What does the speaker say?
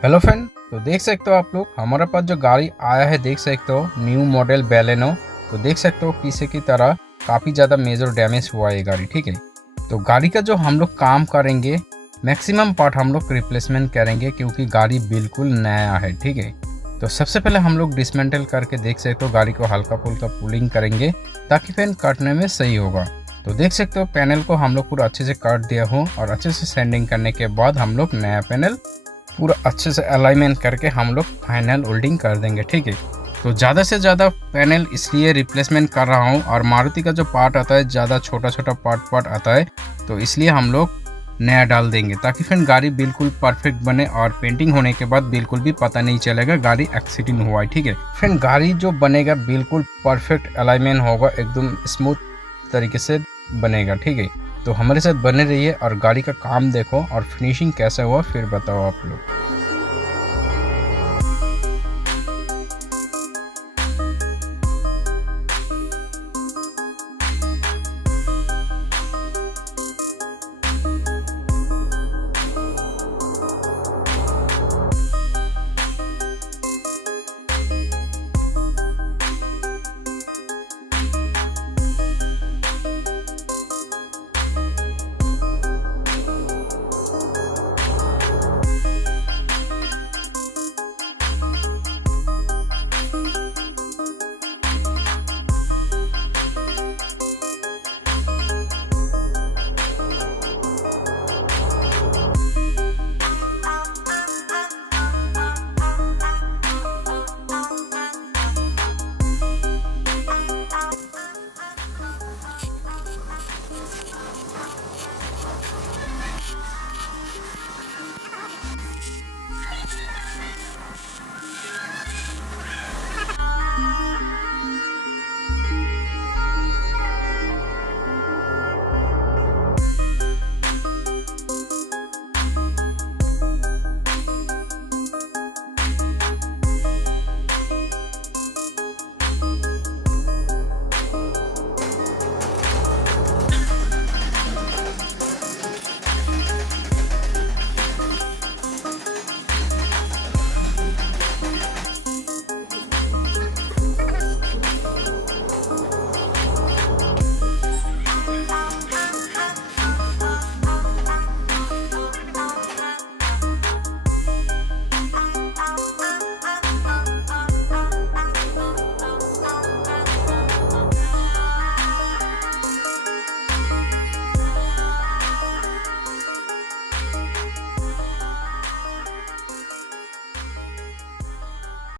Hello friend, तो देख सकते हो आप लोग हमारे पास जो गाड़ी आया है, देख सकते हो न्यू मॉडल बैलेनो। तो देख सकते हो पीछे की तरह काफ़ी ज़्यादा मेजर डैमेज हुआ है ये गाड़ी। ठीक है, तो गाड़ी का जो हम लोग काम करेंगे, मैक्सिमम पार्ट हम लोग रिप्लेसमेंट करेंगे क्योंकि गाड़ी बिल्कुल नया है। ठीक है, तो सबसे पहले हम लोग डिसमेंटल करके देख सकते हो गाड़ी को हल्का फुल्का पुलिंग करेंगे ताकि फैन काटने में सही होगा। तो देख सकते हो पैनल को हम लोग पूरा अच्छे से काट दिया हो और अच्छे से सैंडिंग करने के बाद हम लोग नया पैनल पूरा अच्छे से अलाइनमेंट करके हम लोग फाइनल वेल्डिंग कर देंगे। ठीक है, तो ज़्यादा से ज़्यादा पैनल इसलिए रिप्लेसमेंट कर रहा हूँ और मारुति का जो पार्ट आता है ज़्यादा छोटा छोटा पार्ट आता है, तो इसलिए हम लोग नया डाल देंगे ताकि फिर गाड़ी बिल्कुल परफेक्ट बने और पेंटिंग होने के बाद बिल्कुल भी पता नहीं चलेगा गाड़ी एक्सीडेंट हुआ है। ठीक है, फिर गाड़ी जो बनेगा बिल्कुल परफेक्ट अलाइनमेंट होगा, एकदम स्मूथ तरीके से बनेगा। ठीक है, तो हमारे साथ बने रहिए और गाड़ी का काम देखो और फिनिशिंग कैसा हुआ फिर बताओ आप लोग।